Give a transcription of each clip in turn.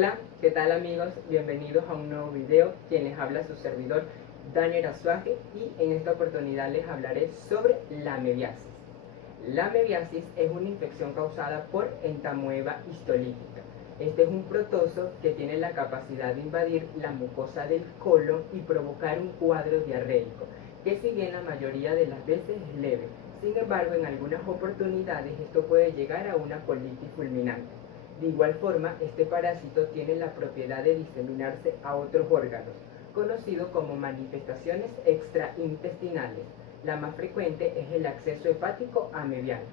Hola, ¿qué tal amigos? Bienvenidos a un nuevo video. Quien les habla su servidor Daniel Azuaje, y en esta oportunidad les hablaré sobre la amebiasis. La amebiasis es una infección causada por entamoeba histolítica. Este es un protozo que tiene la capacidad de invadir la mucosa del colon y provocar un cuadro diarreico, que si bien la mayoría de las veces es leve, sin embargo en algunas oportunidades esto puede llegar a una colitis fulminante. De igual forma, este parásito tiene la propiedad de diseminarse a otros órganos, conocido como manifestaciones extraintestinales. La más frecuente es el acceso hepático amebiano.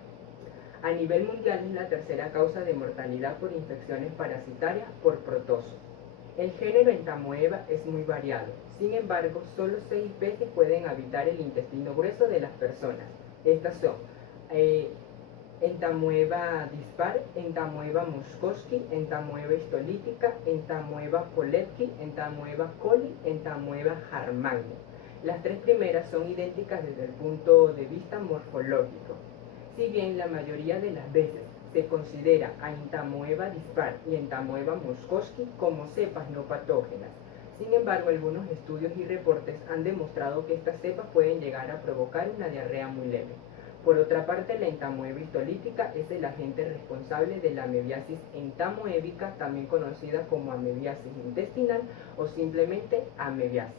A nivel mundial es la tercera causa de mortalidad por infecciones parasitarias por protozo. El género Entamoeba es muy variado, sin embargo, solo 6 especies pueden habitar el intestino grueso de las personas. Estas son Entamoeba dispar, Entamoeba muscoski, Entamoeba histolítica, Entamoeba poletki, Entamoeba coli, Entamoeba harmani. Las tres primeras son idénticas desde el punto de vista morfológico. Si bien la mayoría de las veces se considera a Entamoeba dispar y Entamoeba muscoski como cepas no patógenas, sin embargo algunos estudios y reportes han demostrado que estas cepas pueden llegar a provocar una diarrea muy leve. Por otra parte, la entamoeba histolítica es el agente responsable de la amebiasis entamoébica, también conocida como amebiasis intestinal o simplemente amebiasis.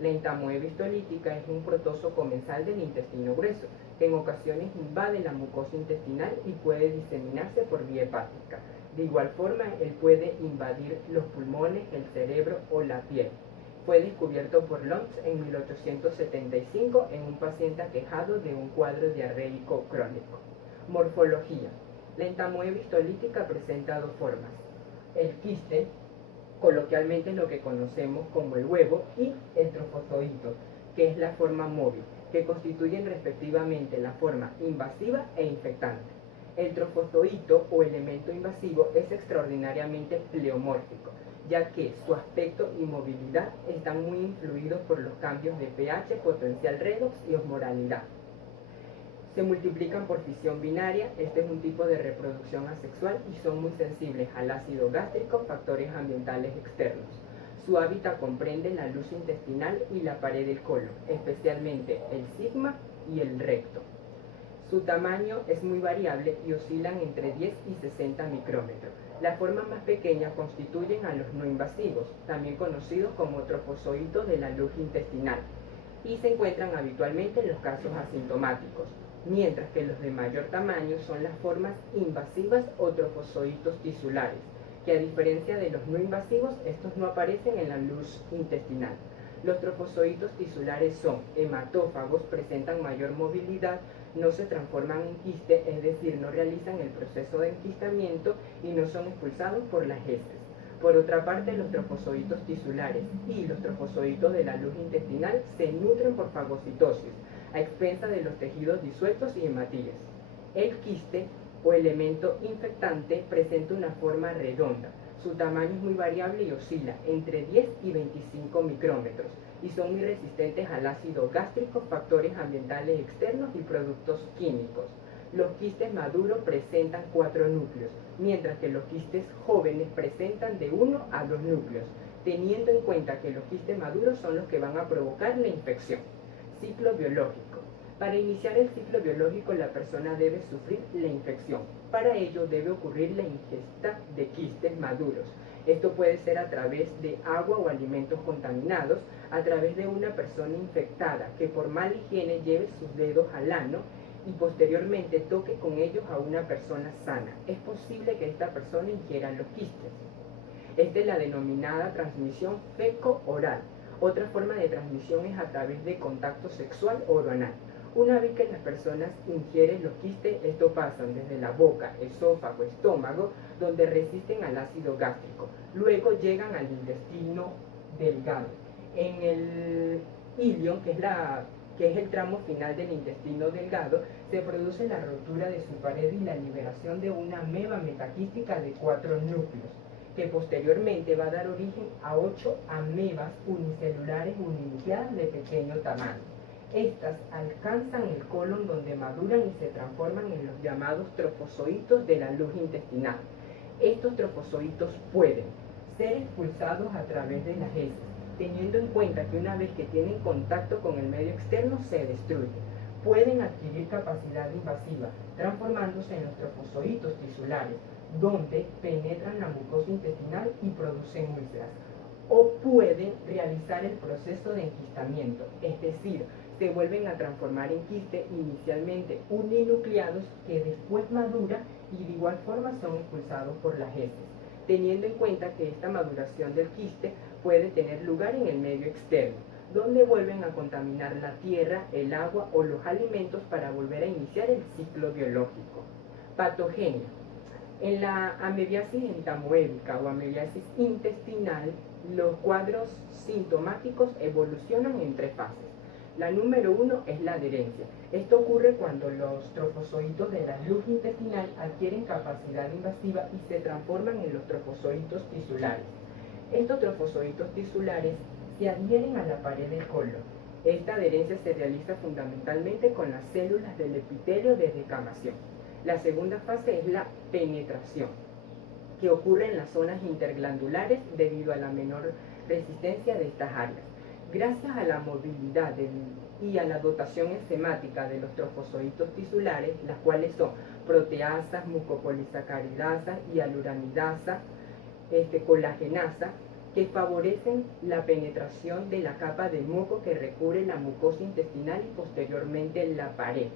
La entamoeba histolítica es un protozo comensal del intestino grueso, que en ocasiones invade la mucosa intestinal y puede diseminarse por vía hepática. De igual forma, él puede invadir los pulmones, el cerebro o la piel. Fue descubierto por Lotz en 1875 en un paciente aquejado de un cuadro diarreico crónico. Morfología. La entamoeba histolítica presenta dos formas: el quiste, coloquialmente lo que conocemos como el huevo, y el trofozoito, que es la forma móvil, que constituyen respectivamente la forma invasiva e infectante. El trofozoito o elemento invasivo es extraordinariamente pleomórfico, ya que su aspecto y movilidad están muy influidos por los cambios de pH, potencial redox y osmolaridad. Se multiplican por fisión binaria. Este es un tipo de reproducción asexual y son muy sensibles al ácido gástrico, factores ambientales externos. Su hábitat comprende la luz intestinal y la pared del colon, especialmente el sigma y el recto. Su tamaño es muy variable y oscilan entre 10 y 60 micrómetros. Las formas más pequeñas constituyen a los no invasivos, también conocidos como trofozoitos de la luz intestinal, y se encuentran habitualmente en los casos asintomáticos, mientras que los de mayor tamaño son las formas invasivas o trofozoitos tisulares, que a diferencia de los no invasivos, estos no aparecen en la luz intestinal. Los trofozoitos tisulares son hematófagos, presentan mayor movilidad, no se transforman en quiste, es decir, no realizan el proceso de enquistamiento y no son expulsados por las heces. Por otra parte, los trofozoitos tisulares y los trofozoitos de la luz intestinal se nutren por fagocitosis, a expensas de los tejidos disueltos y hematíes. El quiste o elemento infectante presenta una forma redonda. Su tamaño es muy variable y oscila entre 10 y 25 micrómetros y son muy resistentes al ácido gástrico, factores ambientales externos y productos químicos. Los quistes maduros presentan 4 núcleos, mientras que los quistes jóvenes presentan de 1 a 2 núcleos, teniendo en cuenta que los quistes maduros son los que van a provocar la infección. Ciclo biológico. Para iniciar el ciclo biológico, la persona debe sufrir la infección. Para ello debe ocurrir la ingesta de quistes maduros. Esto puede ser a través de agua o alimentos contaminados, a través de una persona infectada que por mala higiene lleve sus dedos al ano y posteriormente toque con ellos a una persona sana. Es posible que esta persona ingiera los quistes. Esta es la denominada transmisión feco-oral. Otra forma de transmisión es a través de contacto sexual oro-anal. Una vez que las personas ingieren los quistes, estos pasan desde la boca, esófago, estómago, donde resisten al ácido gástrico. Luego llegan al intestino delgado. En el ilion, que es el tramo final del intestino delgado, se produce la rotura de su pared y la liberación de una ameba metaquística de 4 núcleos, que posteriormente va a dar origen a 8 amebas unicelulares uninucleadas de pequeño tamaño. Estas alcanzan el colon, donde maduran y se transforman en los llamados trofozoitos de la luz intestinal. Estos trofozoitos pueden ser expulsados a través de las heces, teniendo en cuenta que una vez que tienen contacto con el medio externo se destruyen. Pueden adquirir capacidad invasiva, transformándose en los trofozoitos tisulares, donde penetran la mucosa intestinal y producen úlceras. O pueden realizar el proceso de enquistamiento, es decir, se vuelven a transformar en quiste inicialmente uninucleados que después maduran y de igual forma son expulsados por las heces, teniendo en cuenta que esta maduración del quiste puede tener lugar en el medio externo, donde vuelven a contaminar la tierra, el agua o los alimentos para volver a iniciar el ciclo biológico. Patogenia. En la amebiasis entamoébica o amebiasis intestinal, los cuadros sintomáticos evolucionan en 3 fases. La número 1 es la adherencia. Esto ocurre cuando los trofozoitos de la luz intestinal adquieren capacidad invasiva y se transforman en los trofozoitos tisulares. Estos trofozoitos tisulares se adhieren a la pared del colon. Esta adherencia se realiza fundamentalmente con las células del epitelio de descamación. La segunda fase es la penetración, que ocurre en las zonas interglandulares debido a la menor resistencia de estas áreas. Gracias a la movilidad y a la dotación enzimática de los trofozoitos tisulares, las cuales son proteasas, mucopolisacaridasa, hialuronidasa, colagenasa, que favorecen la penetración de la capa de moco que recubre la mucosa intestinal y posteriormente la pared.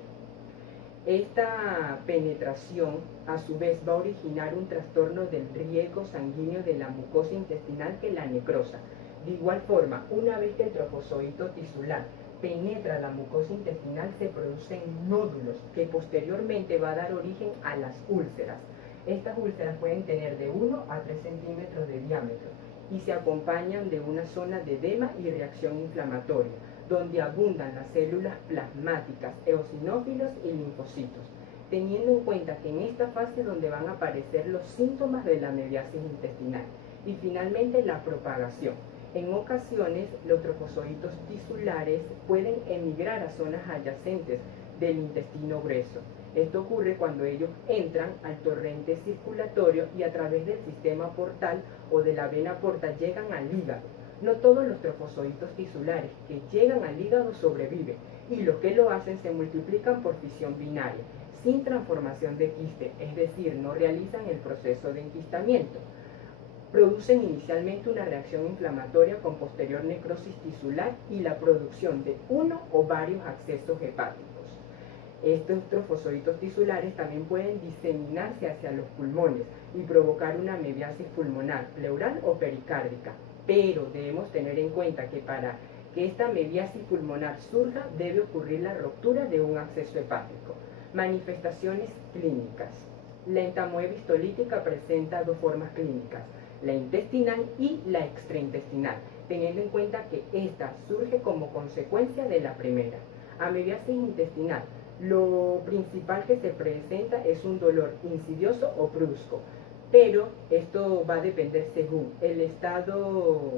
Esta penetración a su vez va a originar un trastorno del riego sanguíneo de la mucosa intestinal que la necrosa. De igual forma, una vez que el trofozoito tisular penetra la mucosa intestinal, se producen nódulos que posteriormente va a dar origen a las úlceras. Estas úlceras pueden tener de 1 a 3 centímetros de diámetro y se acompañan de una zona de edema y reacción inflamatoria, donde abundan las células plasmáticas, eosinófilos y linfocitos, teniendo en cuenta que en esta fase es donde van a aparecer los síntomas de la amebiasis intestinal. Y finalmente la propagación. En ocasiones los trofozoitos tisulares pueden emigrar a zonas adyacentes del intestino grueso. Esto ocurre cuando ellos entran al torrente circulatorio y a través del sistema portal o de la vena porta llegan al hígado. No todos los trofozoitos tisulares que llegan al hígado sobreviven y los que lo hacen se multiplican por fisión binaria, sin transformación de quiste, es decir, no realizan el proceso de enquistamiento. Producen inicialmente una reacción inflamatoria con posterior necrosis tisular y la producción de uno o varios accesos hepáticos. Estos trofozoitos tisulares también pueden diseminarse hacia los pulmones y provocar una amebiasis pulmonar, pleural o pericárdica. Pero debemos tener en cuenta que para que esta amebiasis pulmonar surja debe ocurrir la ruptura de un acceso hepático. Manifestaciones clínicas. La entamoebistolítica presenta 2 formas clínicas, la intestinal y la extraintestinal, teniendo en cuenta que esta surge como consecuencia de la primera. Amebiasis intestinal. Lo principal que se presenta es un dolor insidioso o brusco, pero esto va a depender según el estado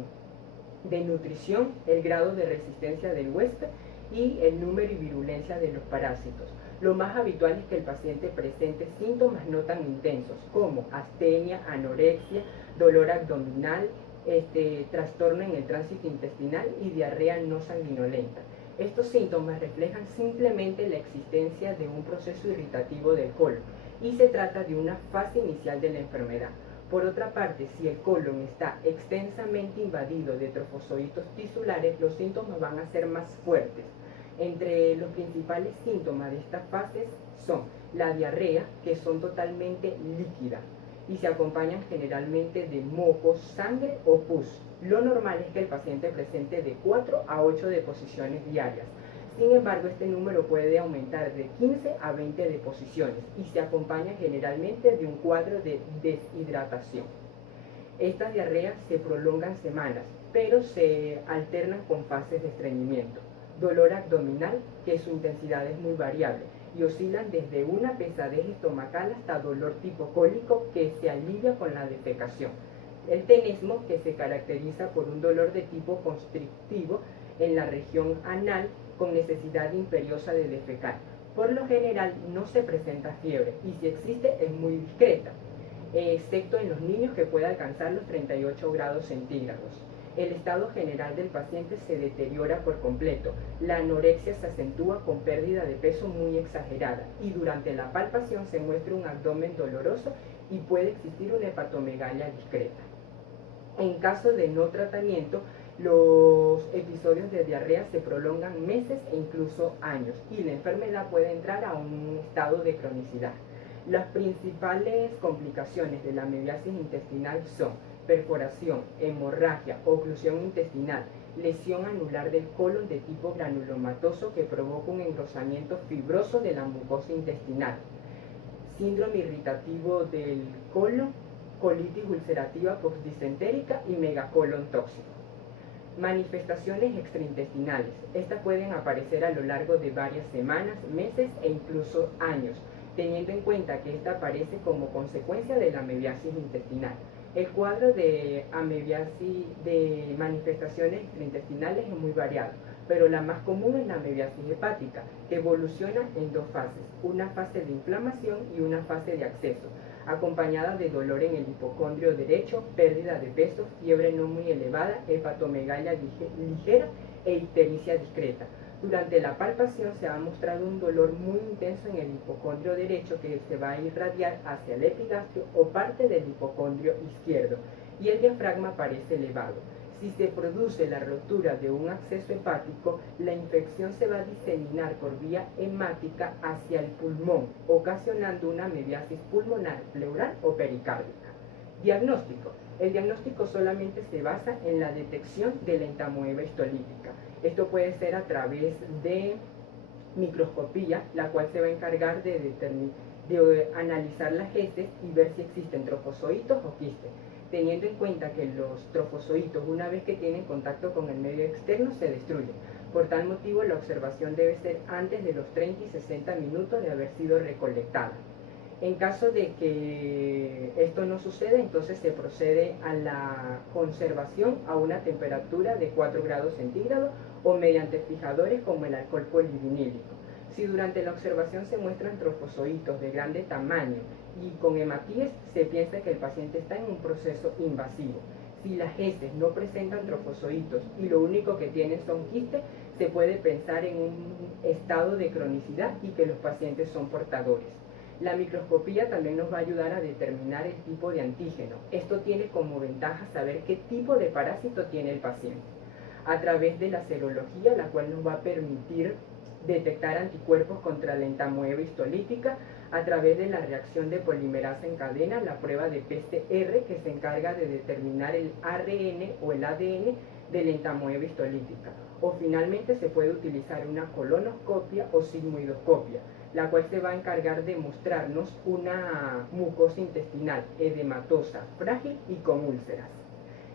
de nutrición, el grado de resistencia del huésped y el número y virulencia de los parásitos. Lo más habitual es que el paciente presente síntomas no tan intensos como astenia, anorexia, dolor abdominal, trastorno en el tránsito intestinal y diarrea no sanguinolenta. Estos síntomas reflejan simplemente la existencia de un proceso irritativo del colon y se trata de una fase inicial de la enfermedad. Por otra parte, si el colon está extensamente invadido de trofozoitos tisulares, los síntomas van a ser más fuertes. Entre los principales síntomas de estas fases son la diarrea, que son totalmente líquidas y se acompañan generalmente de mocos, sangre o pus. Lo normal es que el paciente presente de 4 a 8 deposiciones diarias. Sin embargo, este número puede aumentar de 15 a 20 deposiciones y se acompaña generalmente de un cuadro de deshidratación. Estas diarreas se prolongan semanas, pero se alternan con fases de estreñimiento. Dolor abdominal, que su intensidad es muy variable y oscilan desde una pesadez estomacal hasta dolor tipo cólico que se alivia con la defecación. El tenesmo, que se caracteriza por un dolor de tipo constrictivo en la región anal con necesidad imperiosa de defecar. Por lo general no se presenta fiebre y si existe es muy discreta. excepto en los niños que puede alcanzar los 38 grados centígrados. El estado general del paciente se deteriora por completo. La anorexia se acentúa con pérdida de peso muy exagerada y durante la palpación se muestra un abdomen doloroso y puede existir una hepatomegalia discreta. En caso de no tratamiento, los episodios de diarrea se prolongan meses e incluso años y la enfermedad puede entrar a un estado de cronicidad. Las principales complicaciones de la amebiasis intestinal son perforación, hemorragia, oclusión intestinal, lesión anular del colon de tipo granulomatoso que provoca un engrosamiento fibroso de la mucosa intestinal, síndrome irritativo del colon, colitis ulcerativa postdisentérica y megacolon tóxico. Manifestaciones extraintestinales. Estas pueden aparecer a lo largo de varias semanas, meses e incluso años, teniendo en cuenta que esta aparece como consecuencia de la amebiasis intestinal. El cuadro de amebiasis de manifestaciones extraintestinales es muy variado, pero la más común es la amebiasis hepática, que evoluciona en dos fases, una fase de inflamación y una fase de acceso, acompañada de dolor en el hipocondrio derecho, pérdida de peso, fiebre no muy elevada, hepatomegalia ligera e ictericia discreta. Durante la palpación se ha mostrado un dolor muy intenso en el hipocondrio derecho que se va a irradiar hacia el epigastrio o parte del hipocondrio izquierdo y el diafragma parece elevado. Si se produce la rotura de un acceso hepático, la infección se va a diseminar por vía hemática hacia el pulmón, ocasionando una amebiasis pulmonar, pleural o pericárdica. Diagnóstico. El diagnóstico solamente se basa en la detección de la entamoeba histolítica. Esto puede ser a través de microscopía, la cual se va a encargar de analizar las heces y ver si existen trofozoitos o quistes, teniendo en cuenta que los trofozoitos, una vez que tienen contacto con el medio externo, se destruyen. Por tal motivo, la observación debe ser antes de los 30 y 60 minutos de haber sido recolectada. En caso de que esto no suceda, entonces se procede a la conservación a una temperatura de 4 grados centígrados o mediante fijadores como el alcohol polivinílico. Si durante la observación se muestran trofozoitos de grande tamaño y con hematíes, se piensa que el paciente está en un proceso invasivo. Si las heces no presentan trofozoitos y lo único que tienen son quistes, se puede pensar en un estado de cronicidad y que los pacientes son portadores. La microscopía también nos va a ayudar a determinar el tipo de antígeno. Esto tiene como ventaja saber qué tipo de parásito tiene el paciente. A través de la serología, la cual nos va a permitir detectar anticuerpos contra la entamoeba histolítica, a través de la reacción de polimerasa en cadena, la prueba de PCR que se encarga de determinar el ARN o el ADN de la entamoeba histolítica. O finalmente se puede utilizar una colonoscopia o sigmoidoscopia, la cual se va a encargar de mostrarnos una mucosa intestinal edematosa, frágil y con úlceras.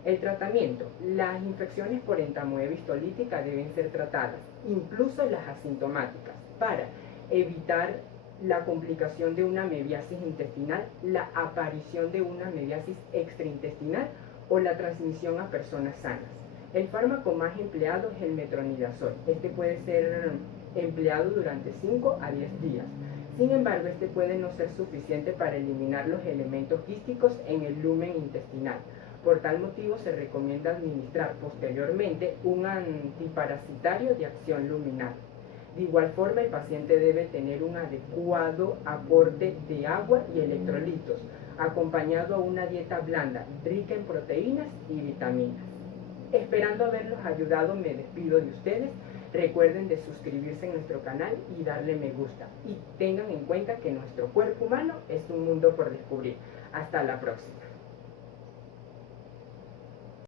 El tratamiento. Las infecciones por entamoeba histolítica deben ser tratadas, incluso las asintomáticas, para evitar la complicación de una amebiasis intestinal, la aparición de una amebiasis extraintestinal o la transmisión a personas sanas. El fármaco más empleado es el metronidazol. Este puede ser empleado durante 5 a 10 días. Sin embargo, este puede no ser suficiente para eliminar los elementos quísticos en el lumen intestinal. Por tal motivo, se recomienda administrar posteriormente un antiparasitario de acción luminal. De igual forma, el paciente debe tener un adecuado aporte de agua y electrolitos, acompañado a una dieta blanda, rica en proteínas y vitaminas. Esperando haberlos ayudado, me despido de ustedes. Recuerden de suscribirse en nuestro canal y darle me gusta. Y tengan en cuenta que nuestro cuerpo humano es un mundo por descubrir. Hasta la próxima.